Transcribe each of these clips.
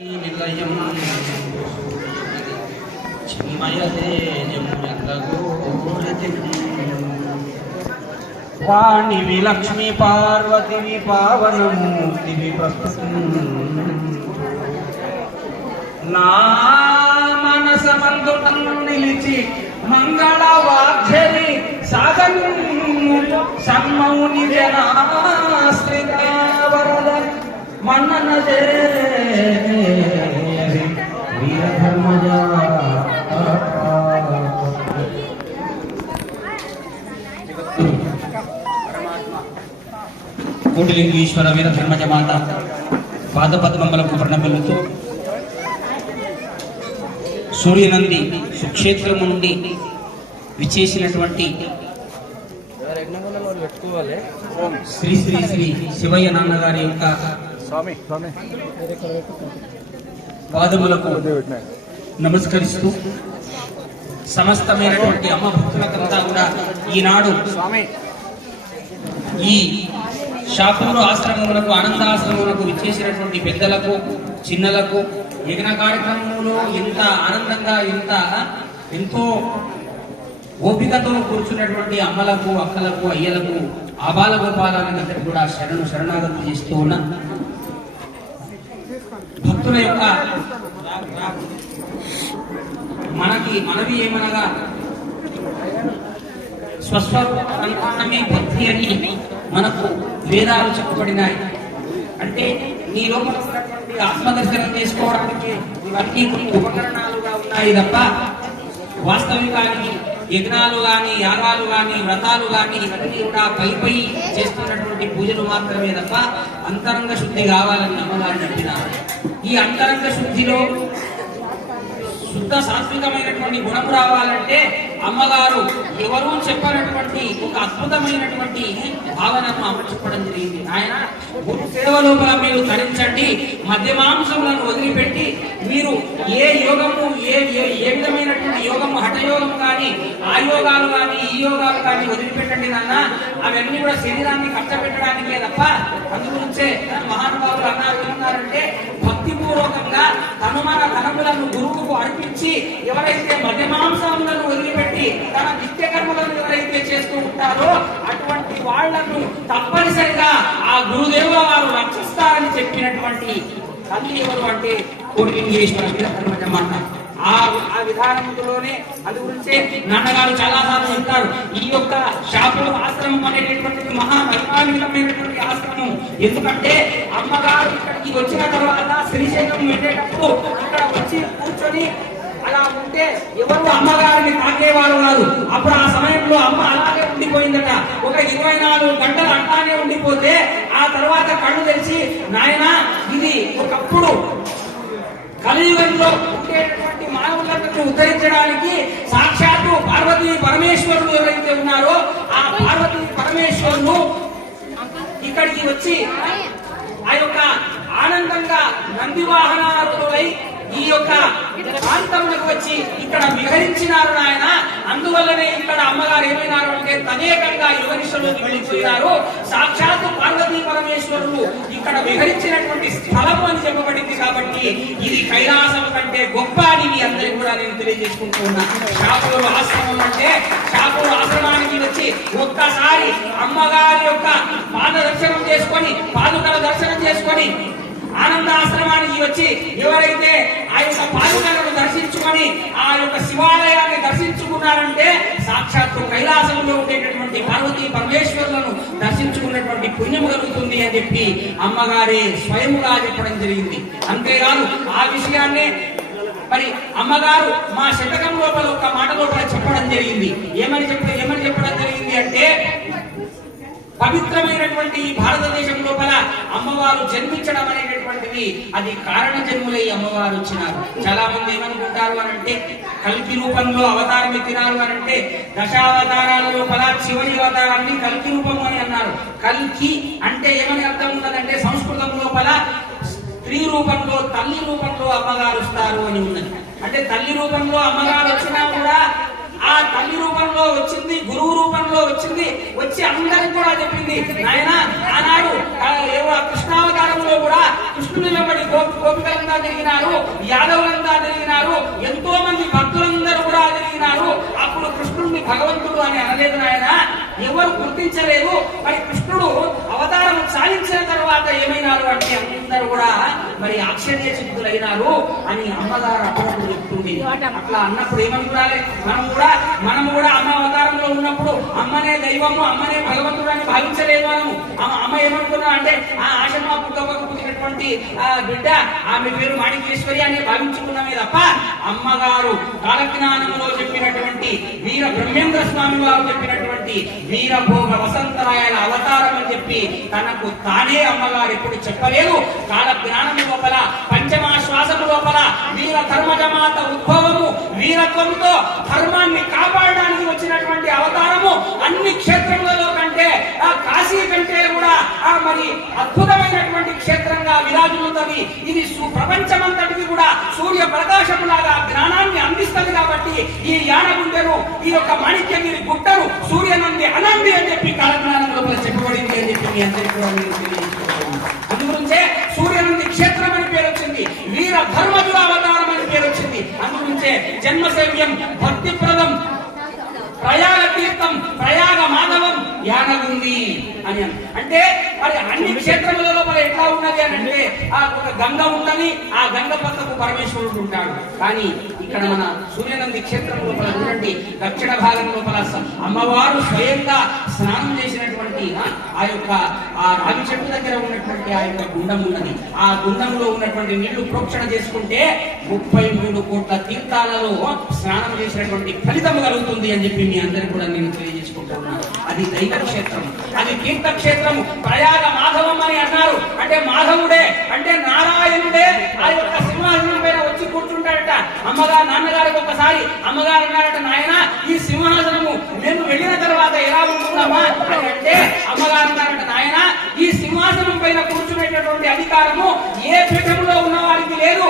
నిలయం చిన్మయతేజం వాణివి లక్ష్మీ పార్వతివి పావనమూర్తివి ప్రస్తుతం నా మనసమందు నిలిచి మంగళ వాగ్జరి సాగను సన్మౌని జనాశ్రిత వరద మన్నన వీరధర్మజా కోటిలింగేశ్వర వీరధర్మజ మాత పాదపద్మములకు ప్రణమిల్లుతూ సూర్యనంది సుక్షేత్రము నుండి విచేసినటువంటి శ్రీ శ్రీ శ్రీ శివయ్య నాన్నగారి యొక్క పాదములకు నమస్కరిస్తూ సమస్తమైనటువంటి అమ్మ భక్తులకంతా కూడా ఈనాడు ఈ షాపూరు ఆశ్రమములకు ఆనందాశ్రమములకు విచ్చేసినటువంటి పెద్దలకు చిన్నలకు యజ్ఞ కార్యక్రమంలో ఎంత ఆనందంగా ఎంతో ఓపికతో కూర్చున్నటువంటి అమ్మలకు అక్కలకు అయ్యలకు ఆబాల గోపాలందరికీ కూడా శరణాగతి చేస్తూ ఉన్న భక్తుల యొక్క మనవి ఏమనగా స్వస్వమే భక్తి అని మనకు వేదాలు చెప్పబడినాయి. అంటే నీ లోపల ఆత్మదర్శనం చేసుకోవడానికి ఇవన్నీ కొన్ని ఉపకరణాలుగా ఉన్నాయి తప్ప వాస్తవికానికి యజ్ఞాలు గాని యాగాలు గాని వ్రతాలు గాని ఇవన్నీ కూడా పై చేస్తున్నటువంటి పూజలు మాత్రమే తప్ప అంతరంగ శుద్ధి కావాలని అమ్మగారు చెప్పినారు. ఈ అంతరంగ శుద్ధిలో శుద్ధ సాత్వికమైనటువంటి గుణము రావాలంటే అమ్మగారు ఎవరూ చెప్పనటువంటి ఒక అద్భుతమైనటువంటి భావనను అమ్మ చెప్పడం జరిగింది. ఆయన గురు సేవ లోపల మీరు ధరించండి, మధ్యమాంసములను వదిలిపెట్టి మీరు ఏ యోగము ఏ విధమైనటువంటి యోగము హఠయోగము కానీ ఆ యోగాలు కానీ ఈ యోగాలు కానీ వదిలిపెట్టండి నాన్న. అవన్నీ కూడా శరీరాన్ని కష్టపెట్టడానికే తప్ప అందుగురించే మహానుభావులు ఏమన్నారంటే భక్తిపూర్వకంగా తనుమన ధనములను గురువుకు అర్పించి ఎవరైతే మధ్యమాంసములను వదిలిపెట్టి తన నిత్య కర్మలను ఎవరైతే చేస్తూ ఉంటారో అటువంటి వాళ్లను తప్పనిసరిగా ఆ గురుదేవుల వారు రక్షిస్తారని చెప్పినటువంటి తల్లి ఎవరు అంటే కోటిలింగేశ్వర వీరధర్మజమ్మ. ఆ విధానంలోనే అది గురించే నాన్నగారు చాలా సార్లు చెప్తారు. ఈ యొక్క షాపూరు ఆశ్రమం అనేటటువంటిది మహామహిమాన్వితమైనటువంటి ఆశ్రమం. ఎందుకంటే అమ్మగారు ఇక్కడికి వచ్చిన తర్వాత శ్రీశైలం వెళ్ళేటప్పుడు ఇక్కడ వచ్చి కూర్చొని అలా ఉంటే ఎవరు అమ్మగారిని తాకేవారు కాదు. అప్పుడు ఆ సమయంలో అమ్మ అలాగే ఉండిపోయిందట. ఒక 24 గంటలు అట్లానే ఉండిపోతే ఆ తర్వాత కళ్ళు తెరిచి నాయన ఇది ఒకప్పుడు కలియుగంలో ఉండేటటువంటి మానవులను ఉద్ధరించడానికి సాక్షాత్తు పార్వతీ పరమేశ్వరులు ఎవరైతే ఉన్నారో ఆ పార్వతీ పరమేశ్వరులు ఇక్కడికి వచ్చి ఆ యొక్క ఆనందంగా నంది వాహనాలై ఈ యొక్క ప్రాంతంలోకి వచ్చి ఇక్కడ విహరించినారు నాయన. అందువల్లనే ఇక్కడ అమ్మగారు ఏమైనారు అంటే తదేకంగా యుగనిష్టలోకి వెళ్ళిపోయినారు. సాక్షాత్తు పార్వతీ పరమేశ్వరులు ఇక్కడ విహరించినటువంటి స్థలము అని చెప్పబడింది. కాబట్టి ఇది కైలాసం కంటే గొప్ప అని మీ అందరికీ కూడా నేను తెలియజేసుకుంటూ ఉన్నా. షాపూరు ఆశ్రమం అంటే షాపూరు ఆశ్రమానికి వచ్చి ఒక్కసారి అమ్మగారి యొక్క పాద దర్శనం చేసుకొని పాదుకల దర్శనం చేసుకొని ఆనందాశ్రమానికి వచ్చి ఎవరైతే ఆ యొక్క పాదుకలను దర్శించుకొని ఆ యొక్క శివాలయాన్ని దర్శించుకున్నారంటే సాక్షాత్తు కైలాసంలో ఉండేటటువంటి పార్వతీ పరమేశ్వరులను దర్శించుకున్నటువంటి పుణ్యము కలుగుతుంది అని చెప్పి అమ్మగారే స్వయముగా చెప్పడం జరిగింది. అంతేకాదు ఆ విషయాన్ని మరి అమ్మగారు మా శతకం లోపల ఒక మాట లోపల చెప్పడం జరిగింది. ఏమని చెప్పడం జరిగింది అంటే పవిత్రమైనటువంటి ఈ భారతదేశం లోపల అమ్మవారు జన్మించడం అనేటటువంటిది అది కారణ జన్ములై అమ్మవారు వచ్చినారు. చాలా మంది ఏమనుకుంటారు అనంటే కల్కి రూపంలో అవతారం ఎత్తినారు అనంటే దశావతారాల లోపల చివరి అవతారాన్ని కల్కి రూపము అని అన్నారు. కల్కి అంటే ఏమని అర్థం ఉన్నదంటే సంస్కృతం లోపల స్త్రీ రూపంలో తల్లి రూపంలో అమ్మగారు వస్తారు అని ఉన్నది. అంటే తల్లి రూపంలో అమ్మగారు వచ్చినా కూడా ఆ తల్లి రూపంలో వచ్చింది, గురువు రూపంలో వచ్చింది, వచ్చి అందరికి కూడా చెప్పింది, నాయన ఆనాడు కృష్ణావతారంలో కూడా కృష్ణుని వెంబడి గోపికలంతా తిరిగినారు, యాదవులంతా తిరిగినారు, ఎంతో మంది భక్తులందరూ కూడా తిరిగినారు. అప్పుడు కృష్ణుడిని భగవంతుడు అని అనలేదు నాయన, ఎవరు గుర్తించలేదు. మరి కృష్ణుడు అవతారం సాధించిన తర్వాత ఏమైనారు అంటే అందరూ కూడా మరి ఆశ్చర్యచిత్తులైనారు అని అమ్మగారు అప్పుడప్పుడు చెప్తుంది. అట్లా అన్నప్పుడు ఏమనుకోవాలి, మనము కూడా అమ్మ అవతారంలో ఉన్నప్పుడు అమ్మనే దైవము, అమ్మనే భగవంతుడు అని భావించలేదు. అమ్మ ఏమనుకున్నా అంటే ఆ ఆశమ్మ పుట్టవకు పుట్టినటువంటి బిడ్డ, ఆమె పేరు మాణికేశ్వరి అని భావించుకున్నామే తప్ప అమ్మగారు కాలజ్ఞానంలో చెప్పినటువంటి వీర బ్రహ్మేంద్ర స్వామి వారు చెప్పినటువంటి వీరభోగ వసంతరాయల అవతారం అని చెప్పి తనకు తానే అమ్మగారు ఎప్పుడు చెప్పలేదు. కాలజ్ఞానం లోపల పంచమాశ్వాసము లోపల వీర ధర్మజమాత ఉద్భవము, వీరత్వంతో ధర్మాన్ని కాపాడడానికి వచ్చినటువంటి అవతారము అన్ని క్షేత్రములలో కంటే కాశీ కంటే కూడా మరి అద్భుతమైనటువంటి క్షేత్రంగా విరాజులుతుంది. ఇది ప్రపంచమంతటికి కూడా సూర్య ప్రకాశములాగా జ్ఞానాన్ని అందిస్తుంది. కాబట్టి ఈ యానగుండెను, ఈ యొక్క మాణిక్యగిరి గుట్టను సూర్యనంది అనంది అని చెప్పి కాలజ్ఞానం లోపల చెప్పబడింది అని చెప్పి మీ అందరికీ కూడా అందుగురించే సూర్యనంది క్షేత్రం అని పేరు వచ్చింది, వీర ధర్మజుల అవతారం అని పేరు వచ్చింది. అందుగురించే జన్మసేవ్యం, భక్తిప్రదం, ప్రయాగ తీర్థం, ప్రయాగ మాధవం యానగుంది అని అంటే మరి అన్ని క్షేత్రములలో మరి ఎట్లా ఉన్నది అని అంటే ఒక గంగ ఉన్నది, ఆ గంగ పక్కకు పరమేశ్వరుడు ఉంటాడు. కానీ ఇక్కడ మన సూర్యనంది క్షేత్రం లోపల చూడండి, దక్షిణ భాగం లోపల అమ్మవారు స్వయంగా స్నానం చేసినటువంటి ఆ యొక్క ఆ రావి చెట్టు దగ్గర ఉన్నటువంటి ఆ యొక్క గుండం ఉన్నది. ఆ గుండంలో ఉన్నటువంటి నీళ్లు ప్రోక్షణ చేసుకుంటే 33 కోట్ల తీర్థాలలో స్నానం చేసినటువంటి ఫలితం కలుగుతుంది అని చెప్పి మీ అందరికీ కూడా నేను తెలియజేసుకుంటున్నాను. అది దైవ క్షేత్రం, అది తీర్థక్షేత్రము. ప్రయాగ మాధవం అని అన్నారు అంటే మాధవుడే అంటే నారాయణుడే ఆ యొక్క సింహాసనం పైన వచ్చి కూర్చుంటాడట. అమ్మగారు నాన్నగారికి ఒకసారి అమ్మగారు అన్నారట, నాయన ఈ సింహాసనము మేము వెళ్ళిన తర్వాత ఎలా ఉంటుందమ్మా అంటే అమ్మగారు అన్నారట, నాయన ఈ సింహాసనం పైన కూర్చునేటటువంటి అధికారము ఏ పీఠంలో ఉన్న వారికి లేదు,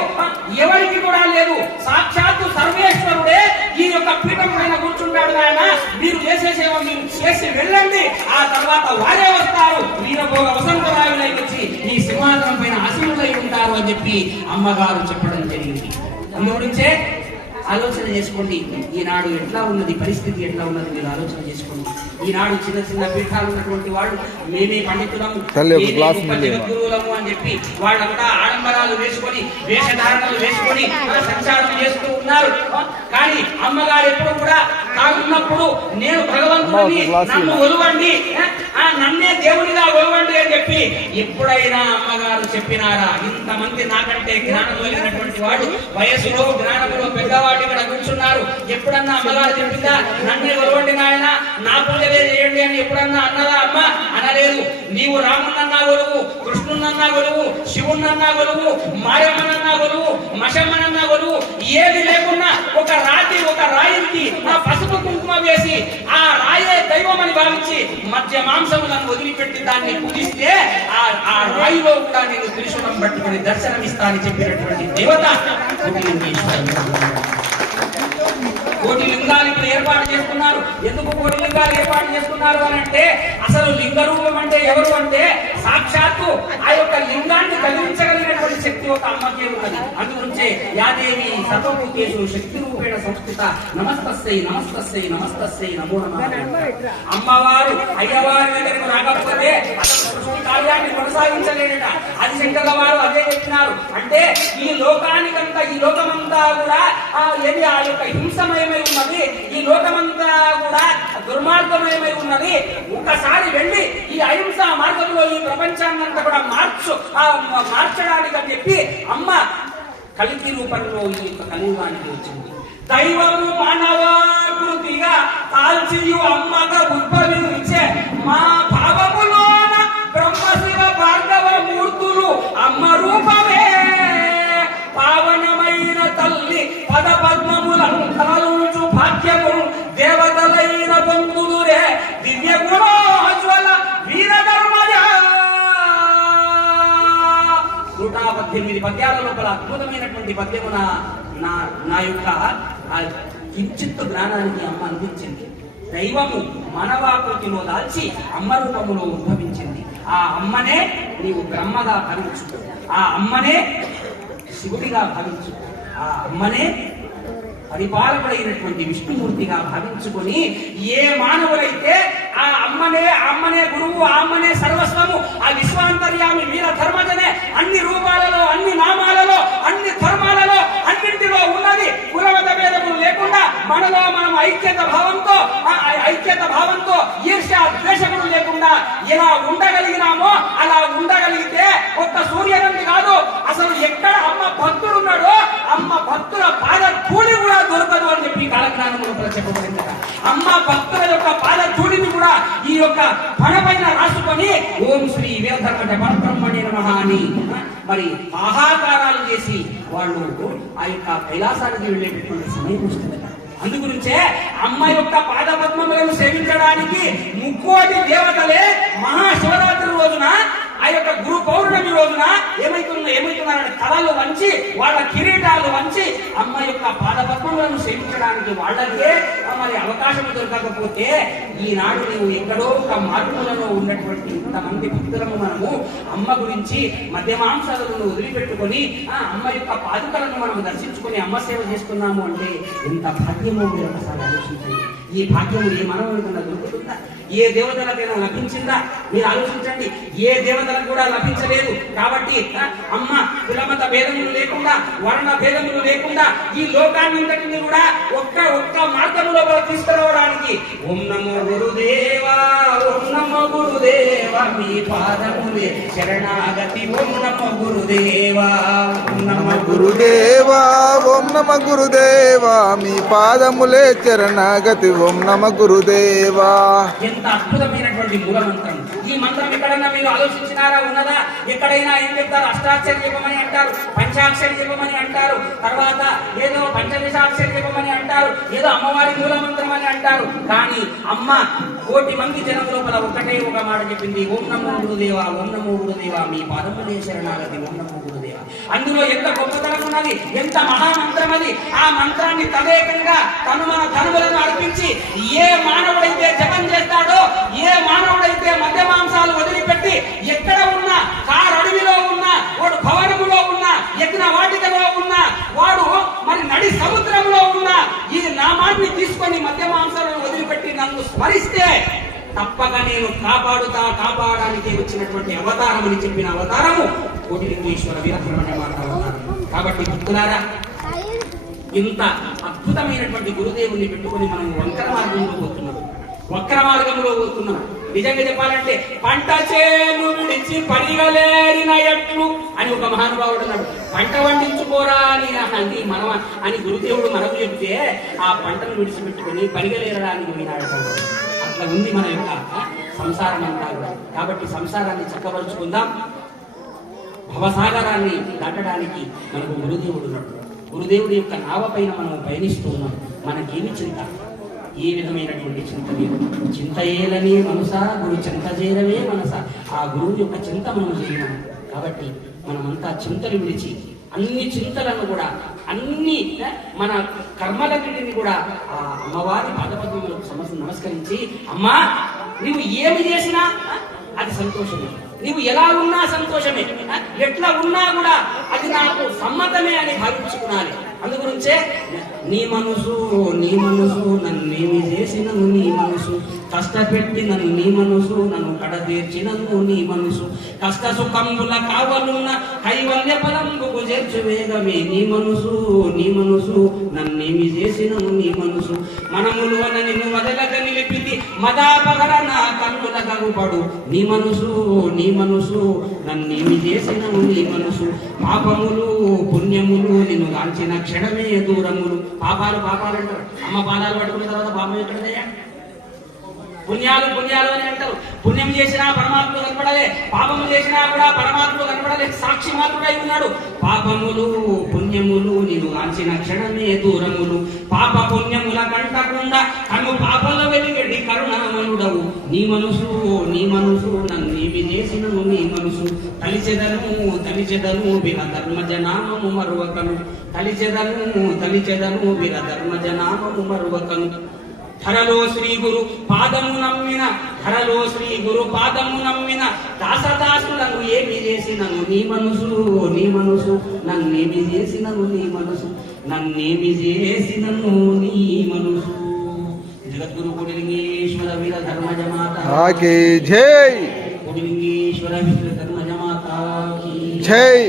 ఎవరికి కూడా లేదు. సాక్షాత్తు సర్వేశ్వరుడే ఈ యొక్క పీఠం పైన కూర్చుంటాడు. నాయన మీరు చేసే సేవ మీరు చేసి వెళ్ళండి, ఆ తర్వాత వారే వస్తారు, వీరభోగ వసంతరాయులై వచ్చి ఈ సింహాసనం పైన ఆసీనులై ఉంటారు అని చెప్పి అమ్మగారు చెప్పడం జరిగింది. అందుగురించే ఆలోచన చేసుకోండి, ఈనాడు ఎట్లా ఉన్నది, పరిస్థితి ఎట్లా ఉన్నది మీరు ఆలోచన చేసుకోండి. ఈనాడు చిన్న చిన్న పీఠాలు ఉన్నటువంటి వాళ్ళు మేమే పండితులము, జగద్గురువులము అని చెప్పి వాళ్ళంతా ఆడంబరాలు వేసుకొని వేషధారణలు వేసుకొని సంచారం చేస్తూ ఉన్నారు. కానీ అమ్మగారు ఎప్పుడు కూడా తాగున్నప్పుడు నేను భగవంతుడిని, నన్ను ఒలువండి, నన్నే దేవునిగా ఒలువండి అని చెప్పి ఎప్పుడైనా అమ్మగారు చెప్పినారా? ఇంతమంది నాకంటే జ్ఞానం కలిగినటువంటి వాడు, వయసులో జ్ఞానంలో పెద్దవాడు ఇక్కడ కూర్చున్నారు, ఎప్పుడన్నా అమ్మగారు చెప్పిందా నన్నే ఒలవండి నాయన, నా పూజలే చేయండి అని ఎప్పుడన్నా అన్నదా? అమ్మ అనలేదు. నీవు రామునన్నా గొలువు, కృష్ణునన్నా గొలువు, శివునన్నా గొలువు, మాయమ్మనన్నా గొలువు, మషమ్మనన్నా గొలువు, ఏది లేకున్నా ఒక రాయికి ఆ పసుపు కుంకుమ వేసి ఆ రాయే దైవం అని భావించి మధ్య మాంసములను వదిలిపెట్టి దాన్ని పూజిస్తే ఆ రాయిలో కూడా నేను త్రిశూలం పట్టుకుని దర్శనమిస్తా అని చెప్పినటువంటి దేవత కోటి లింగాలు ఇప్పుడు ఏర్పాటు చేస్తున్నారు. ఎందుకు కోటి లింగాలు ఏర్పాటు చేస్తున్నారు అని అంటే అసలు లింగ రూపం అంటే ఎవరు అంటే సాక్షాత్తు ఆ యొక్క లింగాన్ని కదిలించగలిగినటువంటి శక్తి ఒక అమ్మకే ఉన్నది. అందుగురించే యాదేవి సర్వభూతేషు శక్తి రూపేణ సంస్కృత నమస్తస్యై నమస్తస్యై నమస్తస్యై నమో నమః. అమ్మవారు అయ్యవారి దగ్గరకు రాకపోతే సృష్టి కార్యాన్ని కొనసాగించలేదట. అది శంకర్ల వారు అదే చెప్పినారు. అంటే ఈ లోకానికంతా ఈ లోకమంతా కూడా ఏది ఆ యొక్క హింసమయమై ఉన్నది, ఈ లోకమంతా కూడా దుర్మార్గమయమై ఉన్నది. ఒకసారి వెళ్ళి ఈ అహింస మార్గంలో ఈ ప్రపంచాన్నంతా కూడా మార్చడానికి అని చెప్పి అమ్మ కలికి రూపంలో ఈ యొక్క కలియుగానికి వచ్చింది. దైవము మానవాకృతిగా కాల్చియు అమ్మగా ఉద్భవించే మా భావములోన బ్రహ్మశివ భార్గవ మూర్తులు అమ్మ రూపమే. పావనమైన తల్లి పద పద్మములను కలలుచు భాగ్యము దేవతలైన బంధువులే దివ్య గుణోజ్వల వీరధర్మజ. 118 పద్యాల లోపల అద్భుతమైనటువంటి పద్యము నా యొక్క కించిత్తు జ్ఞానానికి అమ్మ అందించింది. దైవము మానవాకృతిలో దాల్చి అమ్మ రూపములో ఉద్భవించింది. ఆ అమ్మనే నీవు బ్రహ్మగా భావించు, ఆ అమ్మనే శివుడిగా భావించు, ఆ అమ్మనే పరిపాలకుడైనటువంటి విష్ణుమూర్తిగా భావించుకొని ఏ మానవులైతే ఆ అమ్మనే గురువు, ఆ అమ్మనే సర్వస్వము, ఆ విశ్వాంతర్యామి వీర ధర్మజనే అన్ని రూపాలలో, అన్ని నామాలలో, అన్ని ధర్మాలలో, అన్నింటిలో ఉన్నది. కులమత భేదములు లేకుండా మనలో మనం ఐక్యత భావంతో ఈర్ష్య ద్వేషములు లేకుండా ఎలా ఉండగలిగినామో అలా ఉండగలిగితే ఒక్క సూర్యనంది కాదు, అసలు ఎక్కడ అమ్మ భక్తుడున్నాడో అమ్మ భక్తుల పాద ధూళి కూడా దొరకదు అని చెప్పి కాలజ్ఞానంలో చెప్పబడింది. అమ్మ భక్తుల యొక్క పాద ధూళిని కూడా ఈ యొక్క పనపైన రాసుకొని ఓం శ్రీ వీరధర్మ పరబ్రహ్మణే నమః అని మరి ఆహాకారాలు చేసి వాళ్ళు ఆ యొక్క కైలాసానికి వెళ్ళేటటువంటి సమయం వస్తుంది. అందుగురించే అమ్మ యొక్క పాదపద్మములను సేవించడానికి 3,000,000 దేవతలే మహాశివరాత్రి రోజున, ఆ యొక్క గురు పౌర్ణమి రోజున ఏమైతున్నారంటే తలలు వంచి, వాళ్ళ కిరీటాలు వంచి అమ్మ యొక్క పాదపద్మములను సేవించడానికి వాళ్ళకే మరి అవకాశం దొరకకపోతే ఈనాడు నీవు ఎక్కడో ఒక మార్పులలో ఉన్నటువంటి ఇంతమంది భక్తులను మనము అమ్మ గురించి మధ్యమాంసాలను వదిలిపెట్టుకొని అమ్మ యొక్క పాదుకలను మనం దర్శించుకొని అమ్మ సేవ చేసుకున్నాము అంటే ఎంత భాగ్యమో మీరు ఒకసారి ఆలోచించండి. ఈ భాగ్యము ఏ మనవైనా దొరుకుతుందా? ఏ దేవతలకైనా లభించిందా? మీరు ఆలోచించండి. ఏ దేవతలకు కూడా లభించలేదు. కాబట్టి అమ్మ కులమత భేదములు లేకుండా, వర్ణ భేదములు లేకుండా ఈ లోకాన్నింటిని కూడా ఒక్క మార్గంలో తీసుకురావడానికి ఓం నమో గురుదేవా, ఓం నమో గురుదేవా మీ పాదములే శరణాగతి, ఓం నమో గురుదేవా, ఓం నమో గురుదేవా, ఓం నమ గురుదేవా మీ పాదములే శరణాగతి, ఓం నమ గురుదేవా. ఎంత అద్భుతమైనటువంటి మూల మంత్రం. ఈ మంత్రం ఎక్కడైనా మీరు ఆలోచించినారా? ఉన్నదా? ఎక్కడైనా ఏం చెప్తారు? అష్టాక్షరి జపమని అంటారు, పంచాక్షరి జపమని అంటారు, తర్వాత ఏదో పంచదశాక్షరి జపమని అంటారు, ఏదో అమ్మవారి మూల మంత్రం అని అంటారు. కానీ అమ్మ 1,000,000 మంది జనం లోపల ఒకటే ఒక మాట చెప్పింది, ఓం నమో గురుదేవా, ఓం నమో గురుదేవా మీ పాదములే శరణాగతి, ఓం నమో గురుదేవా. అందులో ఎంత గొప్పతనం ఉన్నది, ఎంత మహామంత్రం అది. ఆ మంత్రాన్ని తదేకంగా మన ధనువులను అర్పించి ఏ మానవుడైతే జపం చేస్తాడో, ఏ మానవుడైతే మధ్య మాంసాలు వదిలిపెట్టి ఎక్కడ ఉన్నా, కారు అడవిలో ఉన్నా, వాడు భవనములో ఉన్నా, యజ్ఞ వాటికలో ఉన్నా, వాడు మరి నడి సముద్రంలో ఉన్నా, ఈ నామాన్ని తీసుకొని మధ్య మాంసాలను వదిలిపెట్టి నన్ను స్మరిస్తే తప్పక నేను కాపాడడానికి వచ్చినటువంటి అవతారం అని చెప్పిన అవతారము కోటిలింగేశ్వర వీరబ్రహ్మణ్య అవతారం. కాబట్టి భక్తులారా, ఇంత అద్భుతమైనటువంటి గురుదేవుని పెట్టుకుని మనం వక్ర మార్గంలో పోతున్నాం. నిజంగా చెప్పాలంటే పంట చేను విడిచి పరిగలేరిన ఎట్లు అని ఒక మహానుభావుడు అన్నాడు. పంట పండించుకోరా అని గురుదేవుడు మనకు చెప్తే ఆ పంటను విడిచిపెట్టుకుని పరిగలేరడానికి పోయినాడు. అట్లా ఉంది మన యొక్క సంసారం అంతా కూడా. కాబట్టి సంసారాన్ని చక్కబరుచుకుందాం. భవసాగరాన్ని దాటడానికి మనకు గురుదేవుడు ఉన్నాడు. గురుదేవుడి యొక్క నావ పైన మనం పయనిస్తూ ఉన్నాం. మనకేమి చింత? ఏ విధమైనటువంటి చింత లేదు. చింత ఏలనే మనసా, గురు చింత చేరవే మనసా. ఆ గురువు యొక్క చింత మనం చేయము. కాబట్టి మనమంతా చింతలు విడిచి అన్ని చింతలను కూడా, అన్ని మన కర్మలన్నింటినీ కూడా ఆ అమ్మవారి పాదపద్మములకు నమస్కరించి, అమ్మా నీవు ఏమి చేసినా అది సంతోషమే, నీవు ఎలా ఉన్నా సంతోషమే, ఎట్లా ఉన్నా కూడా అది నాకు సమ్మతమే అని భావించుకున్నాను. అందుగురించే నీ మనసు నన్నేమి చేసినను నీ మనసు, కష్టపెట్టినను నీ మనసు, నన్ను కడతీర్చినను నీ మనసు, కష్ట సుఖంబుల కావలున్న కైవల్య ఫలంబుకు చేర్చు వేగమే నీ మనసు నన్నేమి చేసినను నీ మనసు, మనములు అన నిన్ను వదలక నిలిపింది మదాపగర నా కన్నుల కగుపడు నీ మనసు నన్నేమి చేసినను నీ మనసు, పాపములు పుణ్యములు నిన్ను కాల్చిన క్షణమే దూరములు. పాపాలు అంటారు. అమ్మ పాదాలు పట్టుకున్న తర్వాత పాపం ఎక్కడదయ్యా? పుణ్యాలు అని అంటారు. పుణ్యం చేసినా పరమాత్ముడు కనపడలే, పాపము చేసినా కూడా పరమాత్ముడు కనపడలే, సాక్షి మాత్రుడై ఉన్నాడు. పాపములు పుణ్యములు నీవు కాల్చిన క్షణమే దూరములు, పాప పుణ్యముల కంటకుండా కను పాపల వెలిగడి కరుణామనుడవు నీ మనసు నన్నేమి చేసినను నీ మనసు, తలిచెదను విన ధర్మజనామము మరువకను తలిచెదను విన ధర్మజనామము మరువకను ధరలో శ్రీ గురు పాదము నమ్మిన దాసదాసులను ఏమి చేసినను నీ మనసు నన్నేమి చేసినను నీ మనసు జగద్గురు కోటిలింగేశ్వర వీర ధర్మజ మాత ఆకే జై కోటిలింగేశ్వర వీర ధర్మజ మాత జై